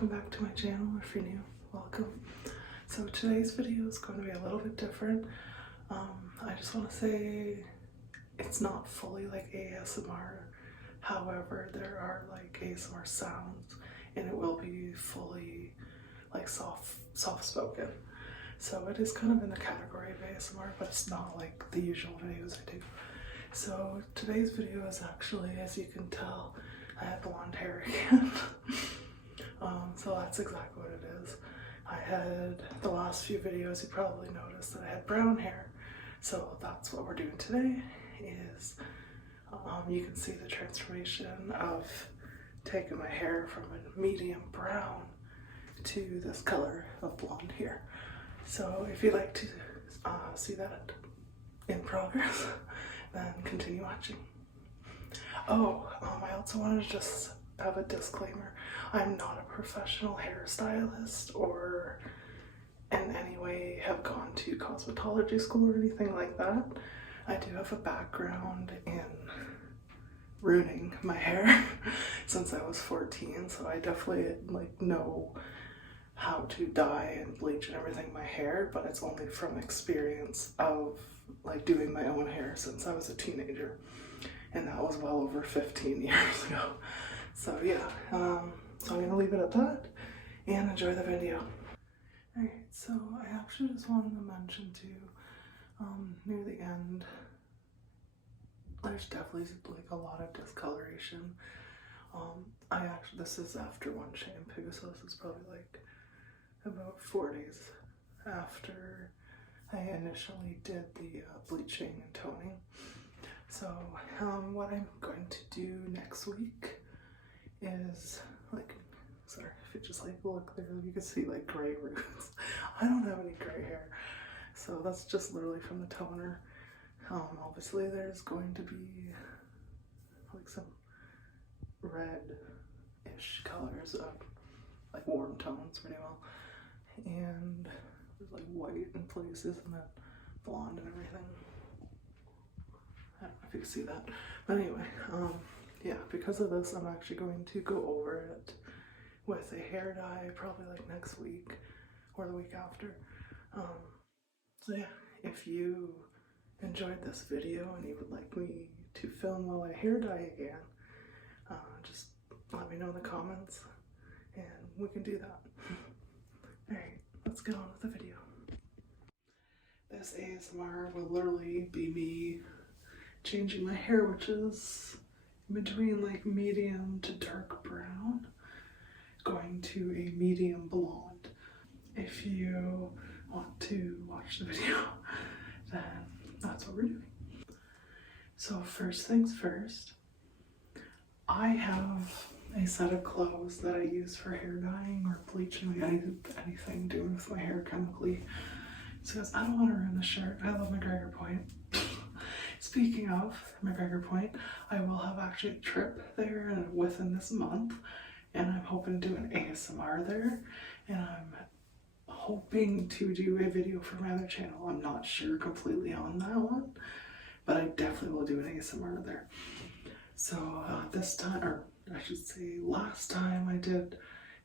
welcome back to my channel. If you're new, welcome. So today's video is going to be a little bit different. I just want to say it's not fully like ASMR. However, there are like ASMR sounds and it will be fully like soft spoken. So it is kind of in the category of ASMR, but it's not like the usual videos I do. So today's video is actually, as you can tell, I have blonde hair again. So that's exactly what it is. I had the last few videos, you probably noticed that I had brown hair. So that's what we're doing today is, you can see the transformation of taking my hair from a medium brown to this color of blonde hair. So if you'd like to see that in progress, then continue watching. I also wanted to just have a disclaimer. I'm not a professional hairstylist or in any way have gone to cosmetology school or anything like that. I do have a background in ruining my hair since I was 14, so I definitely know how to dye and bleach and everything in my hair, but it's only from experience of doing my own hair since I was a teenager, and that was well over 15 years ago. So yeah, so I'm gonna leave it at that and enjoy the video. Alright, so I actually just wanted to mention too, near the end, there's definitely a lot of discoloration. This is after one shampoo, so this is probably about 4 days after I initially did the bleaching and toning. So what I'm going to do next week is sorry if you just look there, you can see gray roots. I don't have any gray hair, so that's just literally from the toner. Obviously there's going to be some red-ish colors of warm tones pretty well, and there's white in places and then blonde and everything. I don't know if you can see that, but anyway, yeah, because of this I'm actually going to go over it with a hair dye probably next week or the week after. So yeah, if you enjoyed this video and you would like me to film while I hair dye again, just let me know in the comments and we can do that. Alright, let's get on with the video. This ASMR will literally be me changing my hair, which is between medium to dark brown, going to a medium blonde. If you want to watch the video, then that's what we're doing. So first things first, I have a set of clothes that I use for hair dyeing or bleaching, anything doing with my hair chemically. So because I don't want to ruin the shirt. I love McGregor Point. Speaking of McGregor Point, I will have actually a trip there within this month, and I'm hoping to do an ASMR there, and I'm hoping to do a video for my other channel. I'm not sure completely on that one, but I definitely will do an ASMR there. So this time, or I should say last time I did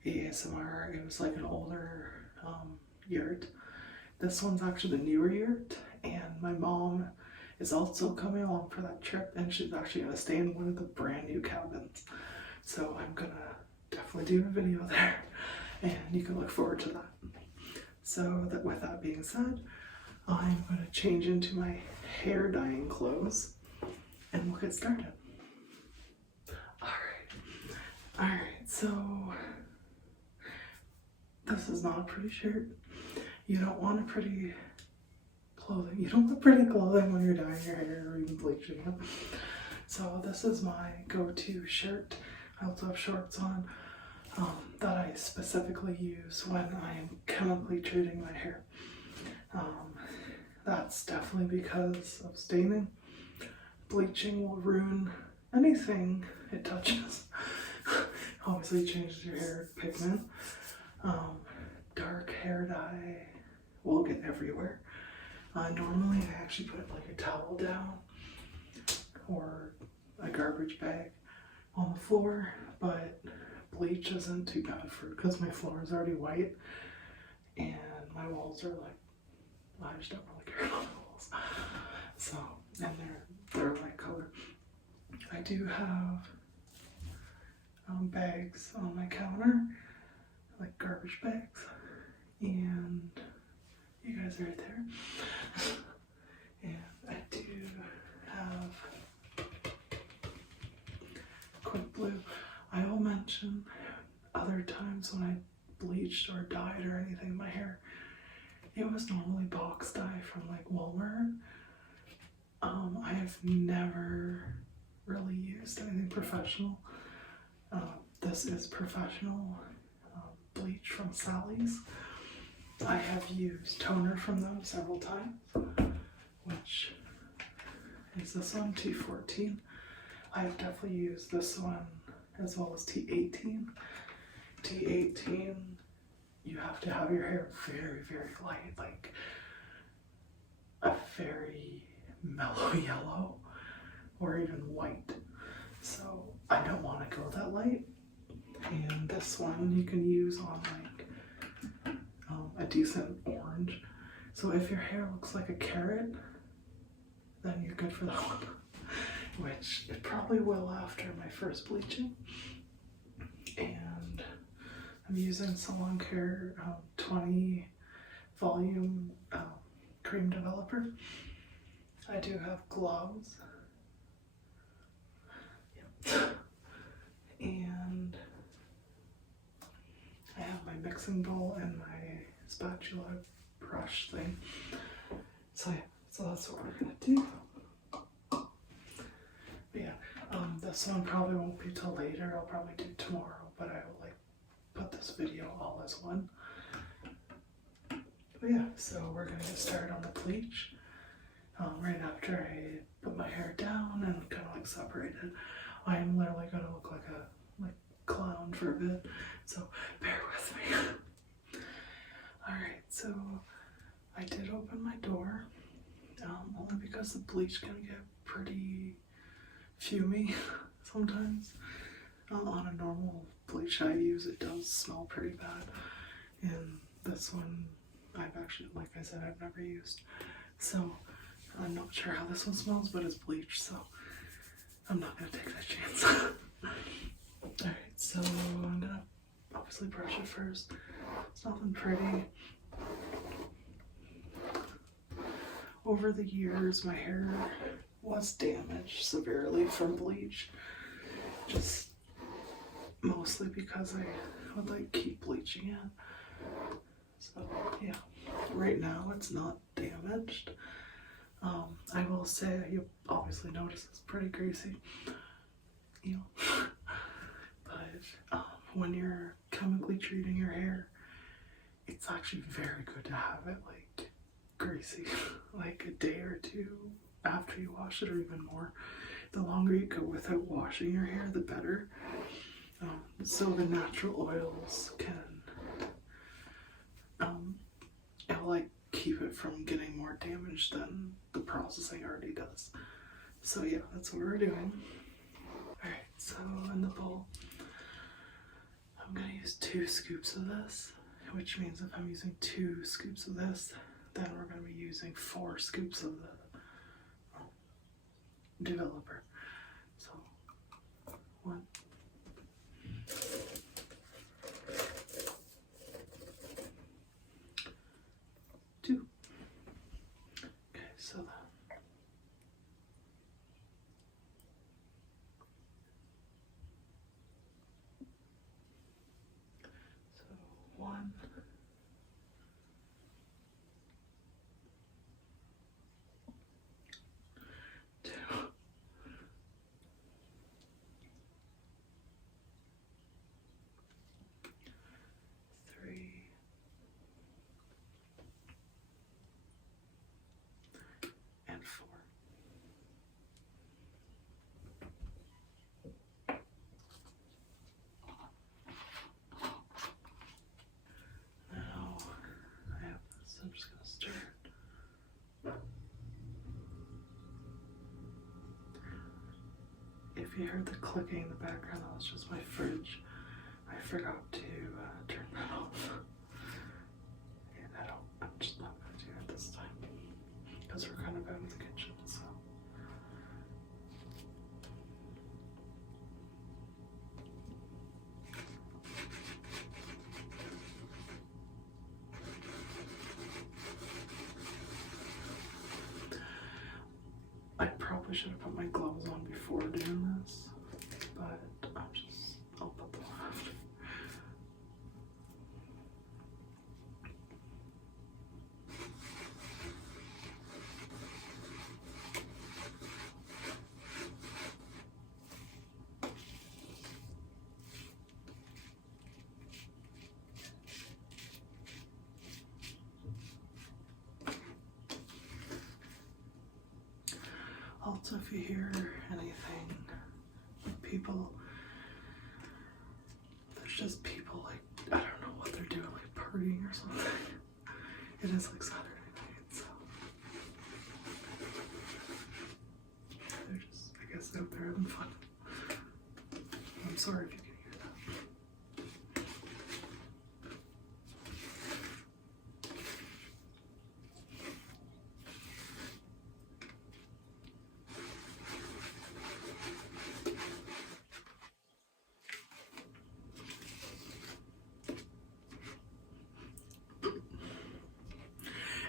ASMR, it was an older yurt. This one's actually the newer yurt, and my mom is also coming along for that trip, and she's actually going to stay in one of the brand new cabins. So I'm gonna definitely do a video there, and you can look forward to that. So with that being said, I'm going to change into my hair dyeing clothes and we'll get started. Alright, so this is not a pretty shirt. You don't want a pretty clothing. You don't want pretty clothing when you're dyeing your hair or even bleaching it. So this is my go-to shirt. I also have shorts on that I specifically use when I am chemically treating my hair. That's definitely because of staining. Bleaching will ruin anything it touches. Obviously it changes your hair pigment. Dark hair dye will get everywhere. Normally I actually put a towel down or a garbage bag on the floor, but bleach isn't too bad for, because my floor is already white and my walls are like, I just don't really care about the walls. So, and they're light color. I do have bags on my counter, like garbage bags, and you guys are right there. And I do have quick blue. I will mention other times when I bleached or dyed or anything in my hair, it was normally box dye from like Walmart. I have never really used anything professional. This is professional bleach from Sally's. I have used toner from them several times, which is this one, T14. I have definitely used this one as well as T18. T18, you have to have your hair very, very light, like a very mellow yellow or even white. So I don't want to go that light. And this one you can use on like a decent orange. So if your hair looks like a carrot, then you're good for that one. Which it probably will after my first bleaching. And I'm using Salon Care 20 volume cream developer. I do have gloves. Yep. And I have my mixing bowl and my spatula brush thing. So yeah, so that's what we're gonna do. But yeah, this one probably won't be till later. I'll probably do tomorrow, but I will like put this video all as one. But yeah, so we're gonna get started on the bleach. Right after I put my hair down and kind of like separate it, I am literally gonna look like a clown for a bit, so bear with me. Alright, so I did open my door, only because the bleach can get pretty fumy sometimes. On a normal bleach I use, it does smell pretty bad, and this one I've actually, like I said, I've never used, so I'm not sure how this one smells, but it's bleach, so I'm not gonna take that chance. Alright, so I'm gonna obviously brush it first. It's nothing pretty. Over the years, my hair was damaged severely from bleach. Just mostly because I would like keep bleaching it. So yeah, right now it's not damaged. I will say, you obviously notice it's pretty greasy, you know, but when you're chemically treating your hair, it's actually very good to have it like greasy, like a day or two after you wash it, or even more. The longer you go without washing your hair, the better. So the natural oils can, it will like keep it from getting more damaged than the processing already does. So yeah, that's what we're doing. Alright, so in the bowl, I'm gonna use 2 scoops of this, which means if I'm using 2 scoops of this, then we're gonna be using 4 scoops of the developer. So 1, 2. Okay, so then so 1, 2, 3, and 4. Now I have this, I'm just gonna stir it. If you heard the clicking in the background, that was just my fridge. I forgot to turn that off. And I'm just not gonna do it this time. Because we're kind of out of the kitchen, so. I probably should have put my gloves on before doing this, but I'll put them on after. Also, if you hear anything, like people, there's just people like, I don't know what they're doing, like partying or something. It is like Saturday night, so they're just, I guess, out there having fun. I'm sorry if you can hear that.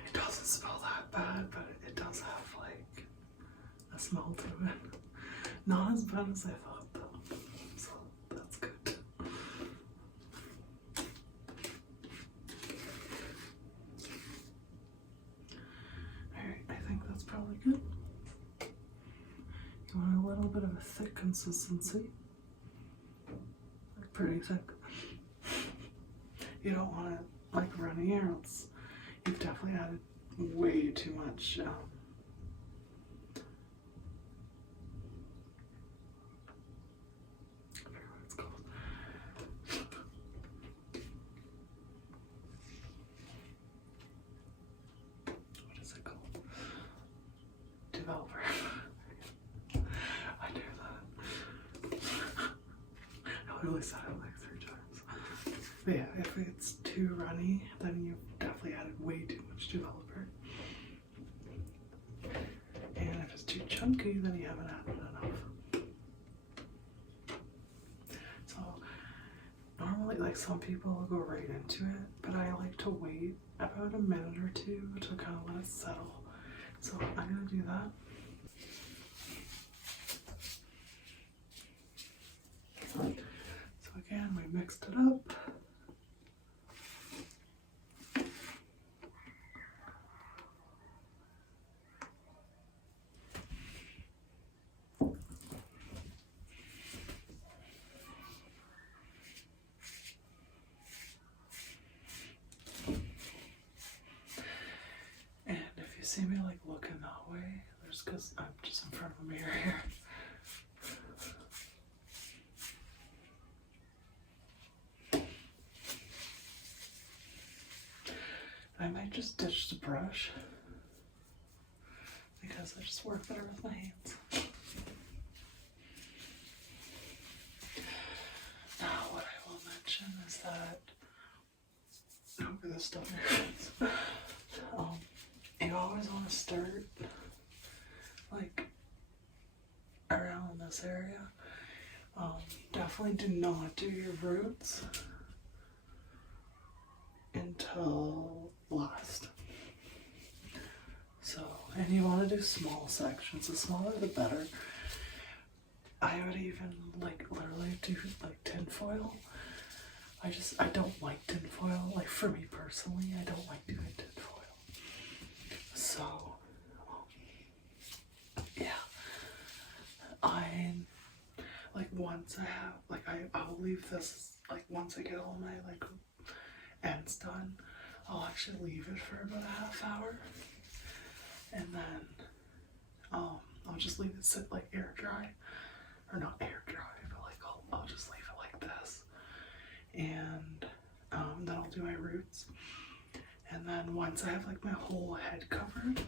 It doesn't smell that bad, but it does have like a smell to it. Not as bad as I thought though, so that's good. Alright, I think that's probably good. You want a little bit of a thick consistency, like pretty thick. You don't want it like runny, or else you've definitely added way too much. I forget what it's called. What is it called? Developer. I knew that. I literally said it like 3 times. But yeah, if it's too runny, then you've definitely added way too much developer. And if it's too chunky, then you haven't added enough. So normally, like, some people will go right into it, but I like to wait about a minute or two to kind of let it settle. So I'm gonna do that. So again, we mixed it up. And if you see me like looking that way, there's because I'm just in front of a mirror here. I might just ditch the brush because I just work better with my hands. Now, what I will mention is that over this stuff here, you always want to start like around this area. Definitely do not do your roots until last. So, and you want to do small sections. The smaller the better. I would even like literally do like tinfoil. I don't like tinfoil. Like, for me personally, I don't like doing tinfoil. So, yeah. Like, once I have, like, I'll leave this, like, once I get all my, like, ends done, I'll actually leave it for about a half hour. And then, I'll just leave it sit, like, air dry. Or not air dry, but, like, I'll just leave it like this. And, then I'll do my roots. And then once I have, like, my whole head covered,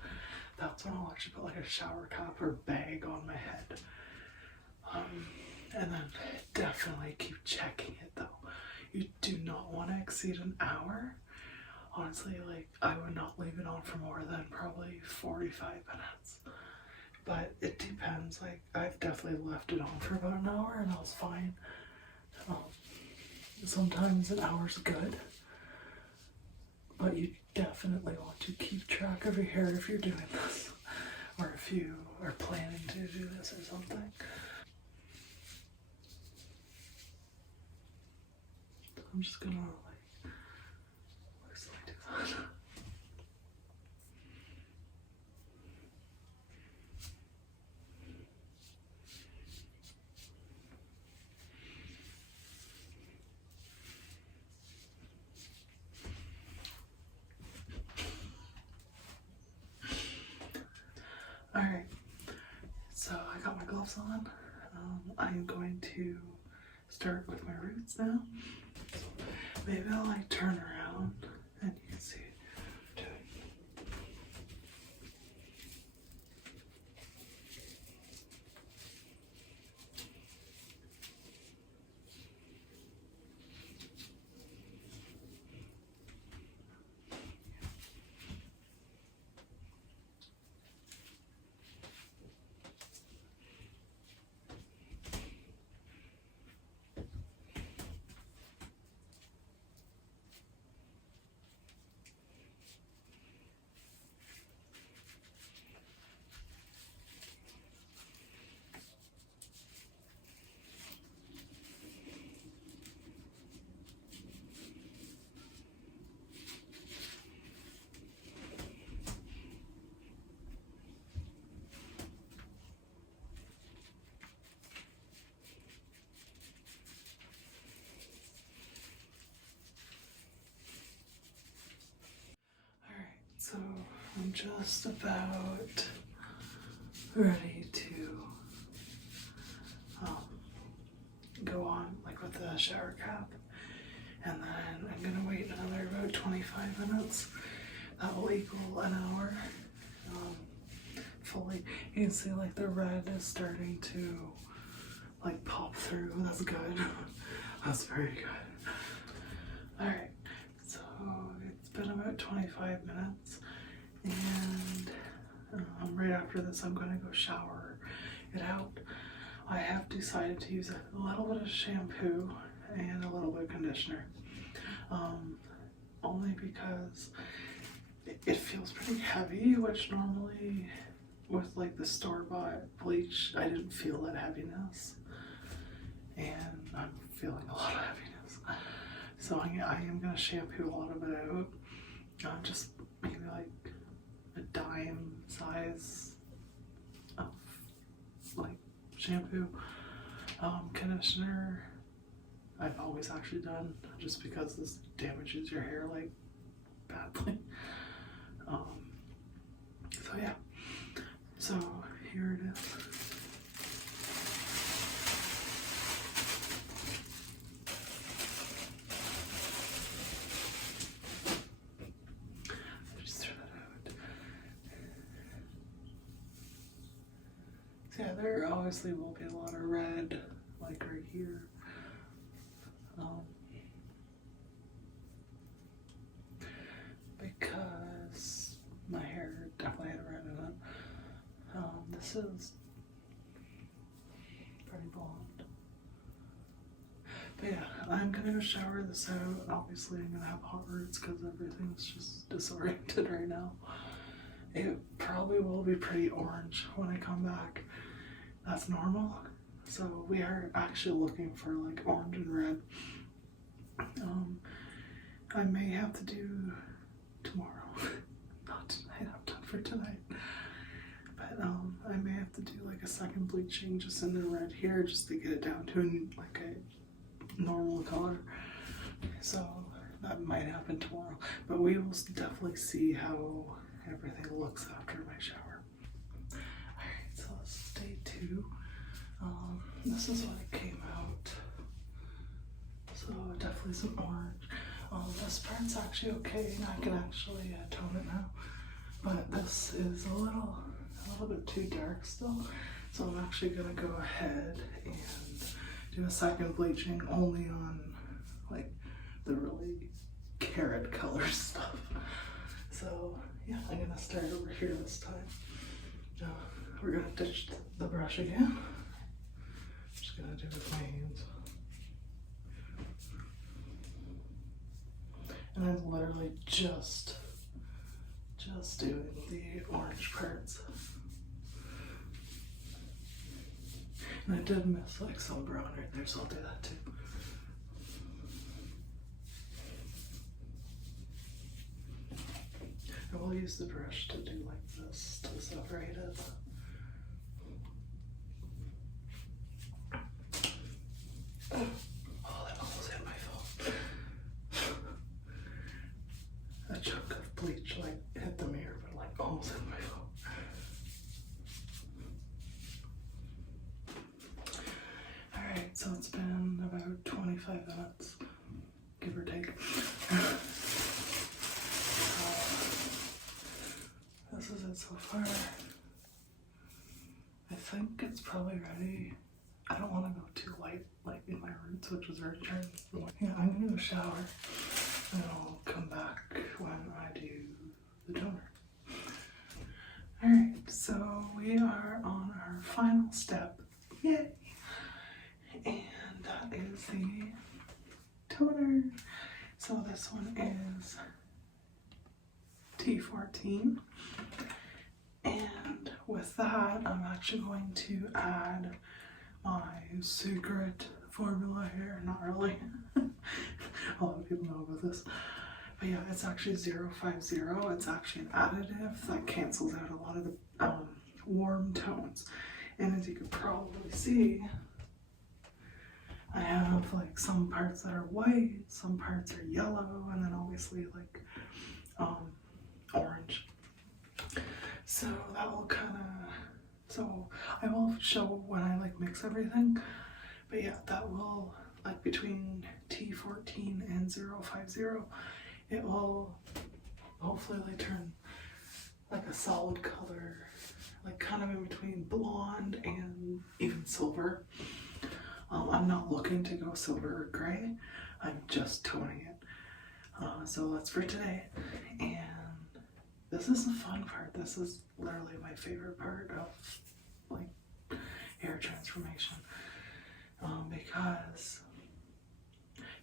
that's when I'll actually put, like, a shower cap or bag on my head. And then definitely keep checking it though. you do not want to exceed an hour. Honestly, like, I would not leave it on for more than probably 45 minutes. But it depends. Like, I've definitely left it on for about an hour and I was fine. Sometimes an hour's good, but you definitely want to keep track of your hair if you're doing this, or if you are planning to do this or something. I'm just gonna like do that. Alright, so I got my gloves on. I'm going to start with my roots now. So maybe I'll like turn around and you can see what I'm doing. So I'm just about ready to go on like with the shower cap, and then I'm gonna wait another about 25 minutes. That will equal an hour fully. You can see like the red is starting to like pop through. That's good. That's very good. Alright, so it's been about 25 minutes, and right after this I'm going to go shower it out. I have decided to use a little bit of shampoo and a little bit of conditioner, only because it feels pretty heavy, which normally with like the store-bought bleach I didn't feel that heaviness, and I'm feeling a lot of heaviness. So I am going to shampoo a lot of it out, just maybe like a dime size of like shampoo. Conditioner I've always actually done, just because this damages your hair like badly. So yeah, so here it is. Yeah, there obviously will be a lot of red, like right here. Because my hair definitely had red in it. This is pretty blonde. But yeah, I'm gonna go shower this out. Obviously I'm gonna have hot roots because everything's just disoriented right now. It probably will be pretty orange when I come back. That's normal. So we are actually looking for like orange and red. I may have to do tomorrow. Not tonight, I'm done for tonight. But I may have to do like a second bleaching just in the red here, just to get it down to like a normal color. So that might happen tomorrow. But we will definitely see how everything looks after my shower. Alright, so this is day 2. This is what it came out. So definitely some orange. This part's actually okay, and I can actually tone it now. But this is a little bit too dark still. So I'm actually gonna go ahead and do a second bleaching only on like the really carrot color stuff. So yeah, I'm gonna start over here this time. We're gonna ditch the brush again. Just gonna do it with my hands. And I'm literally just doing the orange parts. And I did miss like some brown right there, so I'll do that too. I will use the brush to do like this to separate it. Oh, that almost hit my phone. A chunk of bleach like hit the mirror, but like almost hit my phone. Alright, so it's been about 25 minutes, give or take. This is it so far. I think it's probably ready. I don't want to go too light, like in my roots, which was already turned. Yeah, I'm gonna go shower, and I'll come back when I do the toner. Alright, so we are on our final step. Yay! And that is the toner. So this one is T14. And with that, I'm actually going to add my secret formula here. Not really. A lot of people know about this. But yeah, it's actually 050. It's actually an additive that cancels out a lot of the warm tones. And as you can probably see, I have like some parts that are white, some parts are yellow, and then obviously like orange. So that will kind of, so I will show when I like mix everything, but yeah, that will like between T14 and 050, it will hopefully like turn like a solid color, like kind of in between blonde and even silver. I'm not looking to go silver or gray, I'm just toning it. So that's for today, and this is the fun part. This is literally my favorite part of like hair transformation, because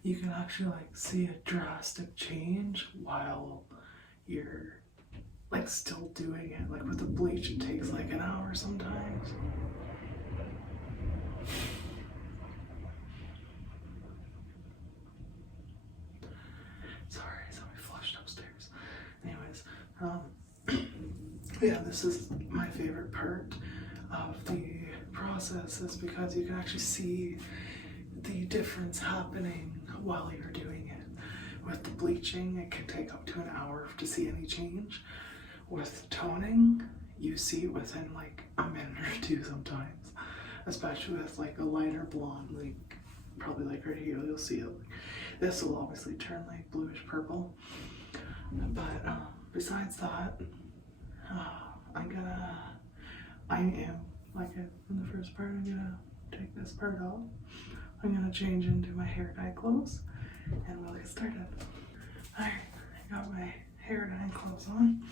you can actually like see a drastic change while you're like still doing it. Like with the bleach, it takes like an hour sometimes. Sorry, somebody flushed upstairs. Anyways, yeah, this is my favorite part of the process, is because you can actually see the difference happening while you're doing it. With the bleaching, it can take up to an hour to see any change. With toning, you see it within like a minute or two sometimes, especially with like a lighter blonde, like probably like right here, you'll see it. This will obviously turn like bluish purple, but besides that, I am like in the first part, I'm gonna take this part off. I'm gonna change into my hair dye clothes, and we'll get started. Alright, I got my hair dye clothes on.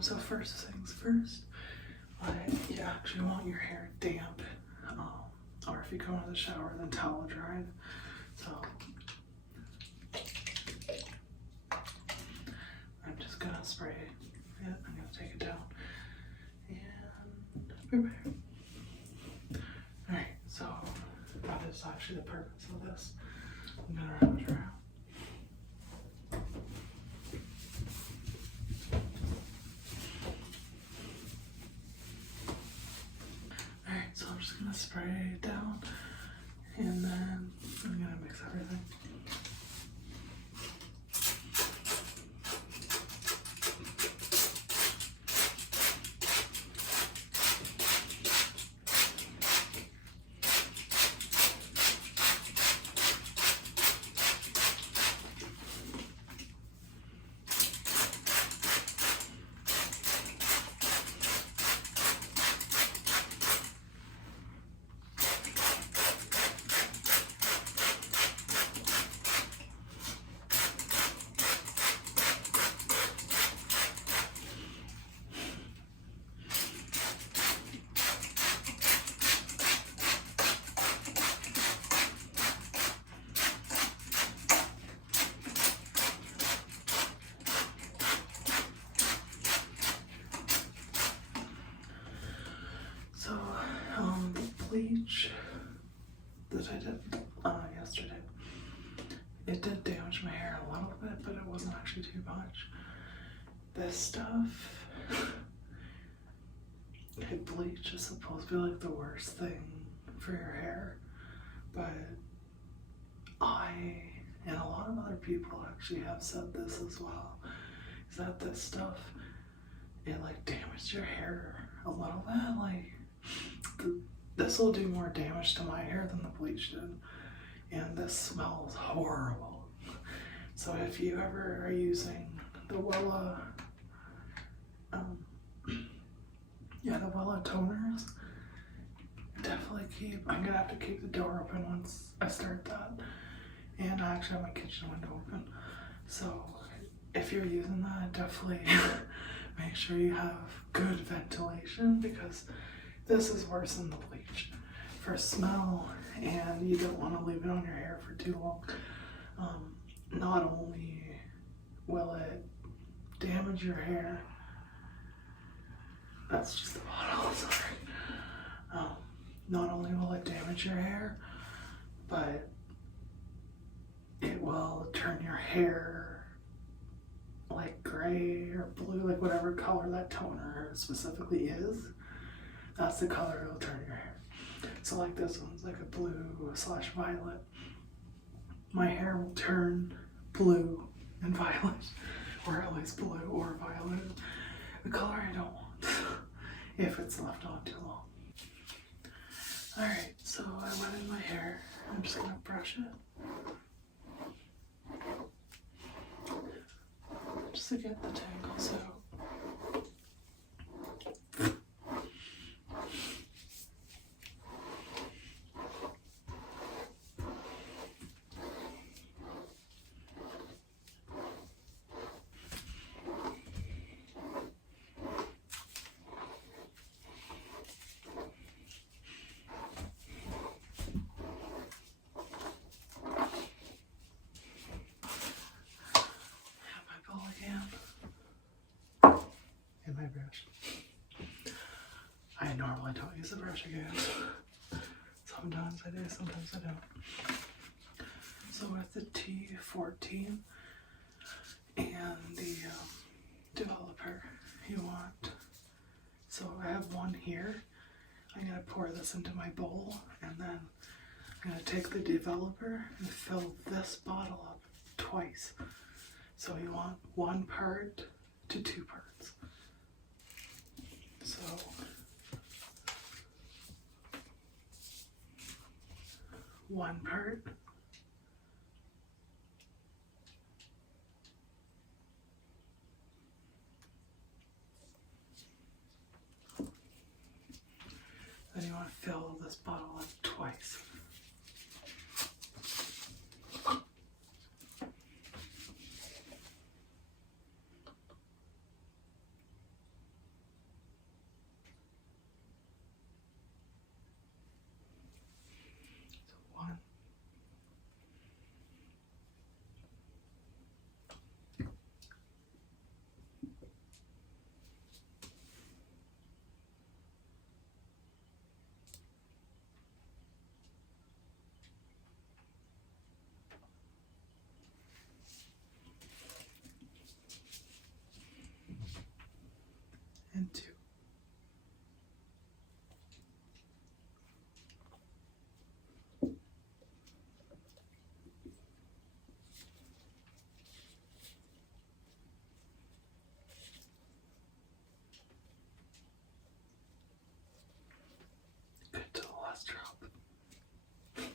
So first things first, you actually want your hair damp, or if you come out of the shower, then towel dried. So I'm just gonna spray it. I'm gonna take it down and prepare. Alright, so that is actually the purpose of this. I'm gonna wrap it around. Alright, so I'm just gonna spray it down, and then I'm gonna mix everything. bleach that I did yesterday. It did damage my hair a little bit, but it wasn't actually too much. This stuff, bleach is supposed to be like the worst thing for your hair, but I and a lot of other people actually have said this as well, is that this stuff, it like damaged your hair a little bit. Like this will do more damage to my hair than the bleach did, and this smells horrible. So if you ever are using the Wella the Wella toners, definitely I'm gonna have to keep the door open once I start that. And I actually have my kitchen window open. So if you're using that, definitely make sure you have good ventilation, because this is worse than the bleach for smell, and you don't want to leave it on your hair for too long. Not only will it damage your hair, that's just the bottle, sorry. Not only will it damage your hair, but it will turn your hair like gray or blue, like whatever color that toner specifically is, that's the color it'll turn your hair. So like this one's like a blue/violet. My hair will turn blue and violet, or at least blue or violet, the color I don't want if it's left on too long. Alright, so I wet in my hair. I'm just gonna brush it just to get the tangles out. Brush. I normally don't use the brush again. Sometimes I do, sometimes I don't. So with the T14 and the developer, you want, so I have one here. I'm going to pour this into my bowl, and then I'm going to take the developer and fill this bottle up twice. So you want 1 part to 2 parts. So one part, then you want to fill this bottle up twice. And 2. Good to the last drop. Then,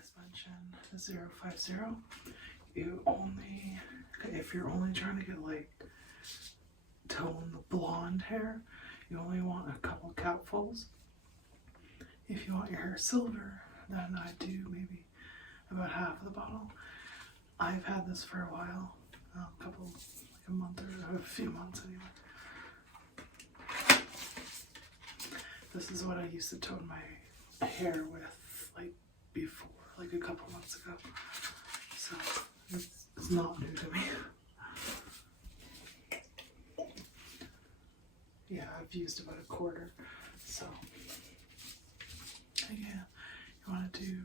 as mentioned, 050. If you're only trying to get like tone blonde hair, you only want a couple capfuls. If you want your hair silver, then I do maybe about half of the bottle. I've had this for a while, a month or a few months anyway. This is what I used to tone my hair with, like before, like a couple months ago. So it's not new to me. Yeah, I've used about a quarter, so want to do,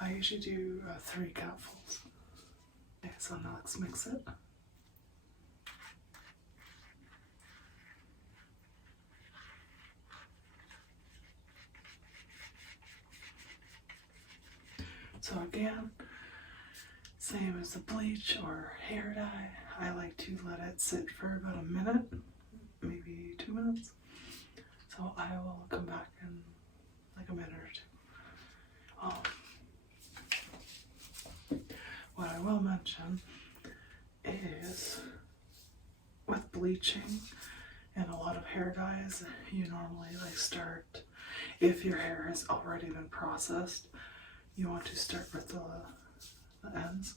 I usually do 3 cupfuls. Okay, so now let's mix it. So again, same as the bleach or hair dye, I like to let it sit for about a minute, maybe 2 minutes. So I will come back in like a minute or 2. What I will mention is with bleaching and a lot of hair dyes, you normally like start, if your hair has already been processed, you want to start with the ends.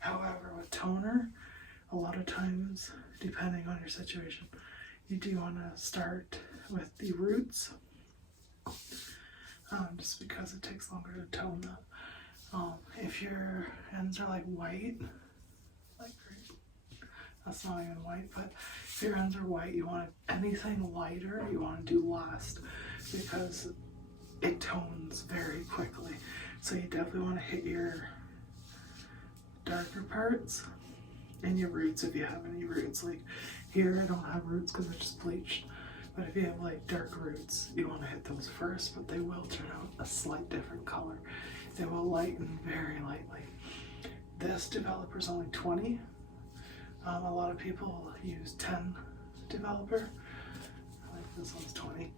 However, with toner, a lot of times, depending on your situation, you do want to start with the roots, just because it takes longer to tone that. If your ends are like white, like that's not even white, but if your ends are white, you want anything lighter, you want to do last, because it tones very quickly. So you definitely want to hit your darker parts and your roots if you have any roots. Like here I don't have roots because I just bleached, but if you have like dark roots, you want to hit those first, but they will turn out a slight different color. They will lighten very lightly. This developer is only 20. A lot of people use 10 developer. I think this one's 20.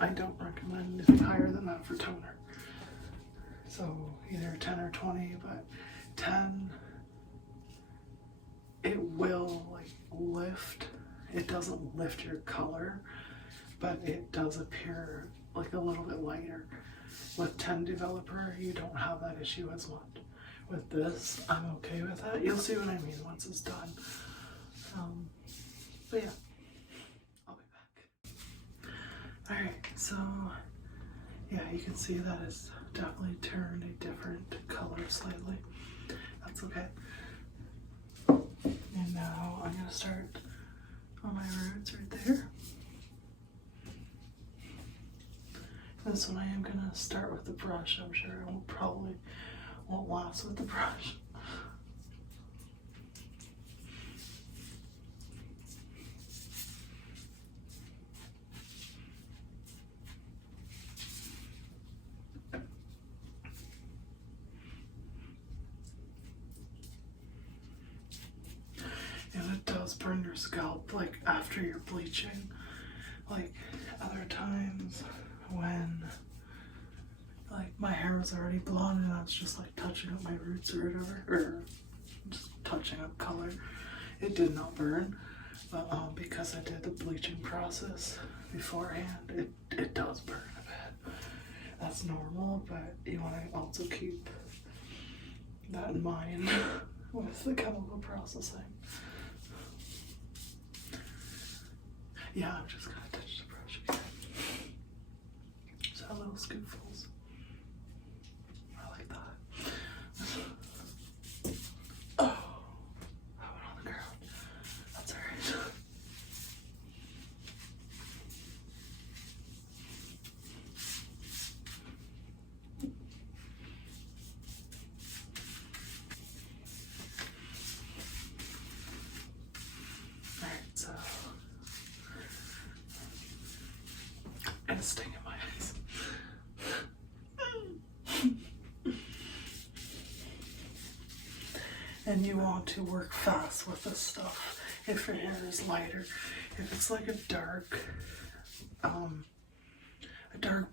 I don't recommend anything higher than that for toner. So either 10 or 20, but 10, it will like lift. It doesn't lift your color, but it does appear like a little bit lighter. With 10 developer, you don't have that issue as much. With this, I'm okay with that. You'll see what I mean once it's done. But yeah, I'll be back. Alright, so yeah, you can see that it's definitely turned a different color slightly. That's okay. And now I'm gonna start on my roots right there. This one I am gonna start with the brush. I'm sure I probably won't last with the brush. And it does burn your scalp, like after you're bleaching. Like other times when like my hair was already blonde and I was just like touching up my roots or whatever, or just touching up color, it did not burn. But because I did the bleaching process beforehand, it does burn a bit. That's normal, but you want to also keep that in mind with the chemical processing. Yeah, I'm just gonna touch the brush again. Just a little scoopfuls. I like that. Oh, I went on the ground. That's alright. Alright, so and a sting in my eyes. And you want to work fast with this stuff if your hair is lighter. If it's like a dark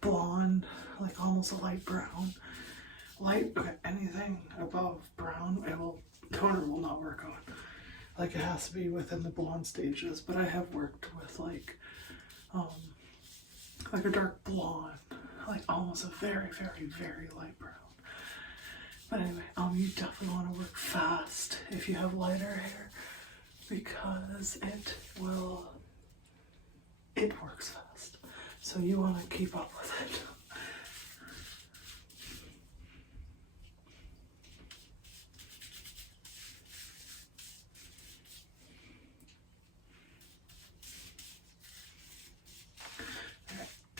blonde, like almost a light brown, anything above brown, toner will not work on. Like it has to be within the blonde stages. But I have worked with like a dark blonde, like almost a very, very, very light brown. But anyway, you definitely want to work fast if you have lighter hair, because it works fast. So you want to keep up with it.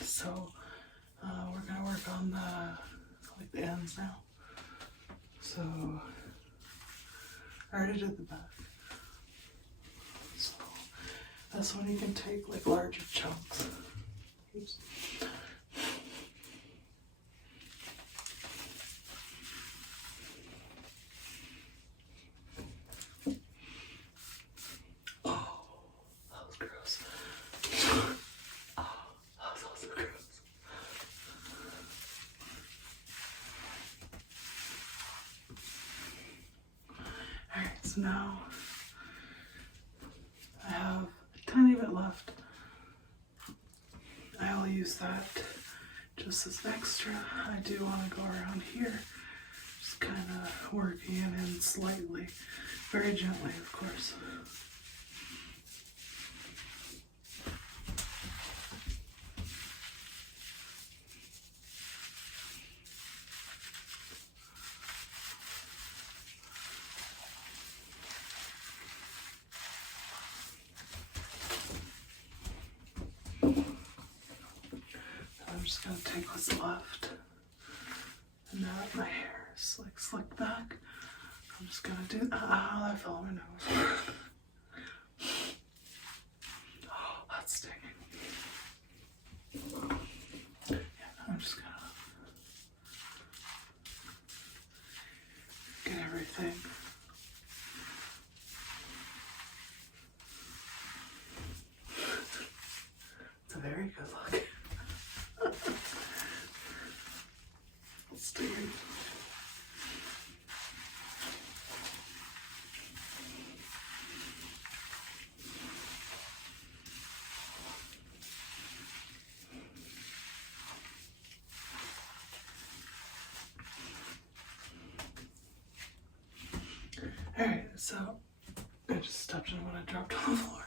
So we're gonna work on the the ends now. So I already did the back. So this one you can take like larger chunks. Oops. Now I have a tiny bit left. I'll use that just as extra. I do want to go around here, just kind of working it in slightly, very gently, of course. I'm just going to take what's left, and now that my hair is like slicked back, I'm just going to do, that fell on my nose. Oh, that's stinging. Yeah, I'm just going to get everything. It's a very good look. Alright, so I just stepped in when I dropped on the floor.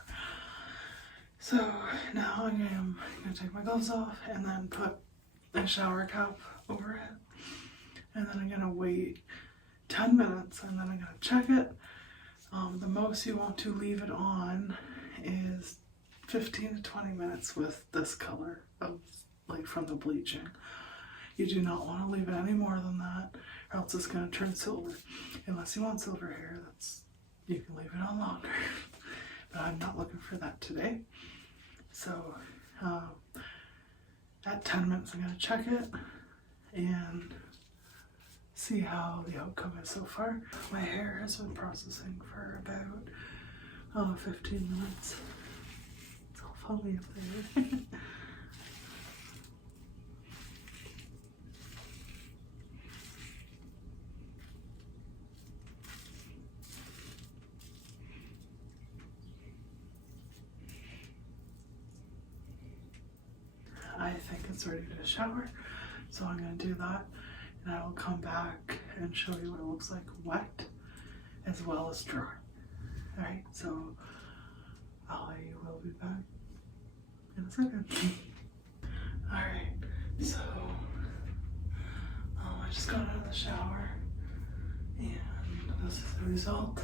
So now I'm gonna take my gloves off and then put a shower cap over it. And then I'm gonna wait 10 minutes and then I'm gonna check it. The most you want to leave it on is 15 to 20 minutes with this color of like from the bleaching. You do not want to leave it any more than that, or else it's going to turn silver. Unless you want silver hair, you can leave it on longer. But I'm not looking for that today. So at 10 minutes I'm going to check it and see how the outcome is so far. My hair has been processing for about 15 minutes. It's all foggy up there. I think it's ready to shower, so I'm going to do that, and I will come back and show you what it looks like wet as well as dry. Alright, so I will be back in a second. Alright, so I just got out of the shower and this is the result.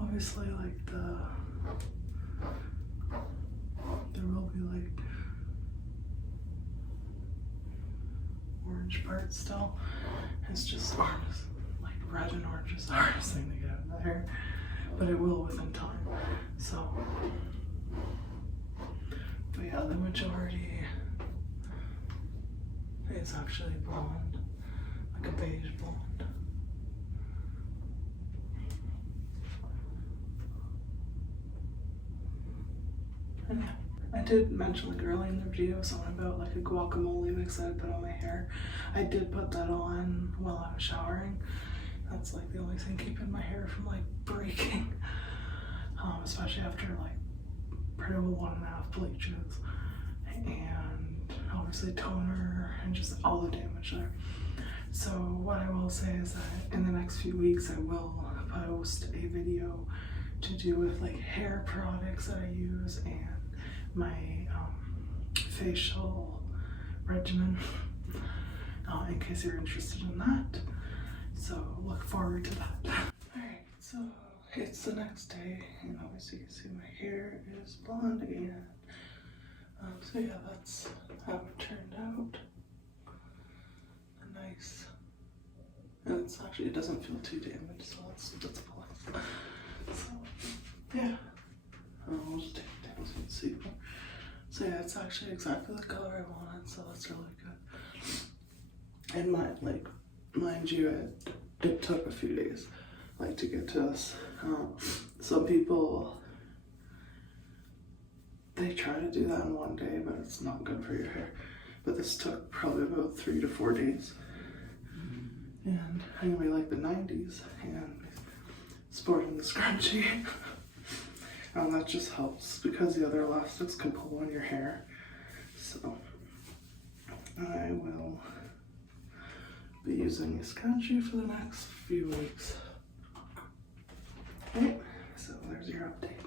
Obviously, like there will be like orange parts still. It's just like red and orange is the hardest thing to get out of the hair, but it will within time. So, but yeah, the majority is actually blonde, like a beige blonde. I did mention like early in the video something about like a guacamole mix that I put on my hair. I did put that on while I was showering. That's like the only thing keeping my hair from like breaking, especially after like pretty well 1.5 bleaches and obviously toner and just all the damage there. So what I will say is that in the next few weeks I will post a video to do with like hair products that I use and my facial regimen, in case you're interested in that. So look forward to that. Alright, so it's the next day, and obviously you can see my hair is blonde again. So yeah, that's how it turned out. Nice. And it's actually, it doesn't feel too damaged, so that's a plus. So yeah, I'll just take it down so you can see. So yeah, it's actually exactly the color I wanted, so that's really good. And mind you, it took a few days, like, to get to this. Some people, they try to do that in one day, but it's not good for your hair. But this took probably about 3 to 4 days. And I'm gonna be like the 90s and sporting the scrunchie. And that just helps because the other elastics can pull on your hair. So I will be using a scrunchie for the next few weeks. Okay, so there's your update.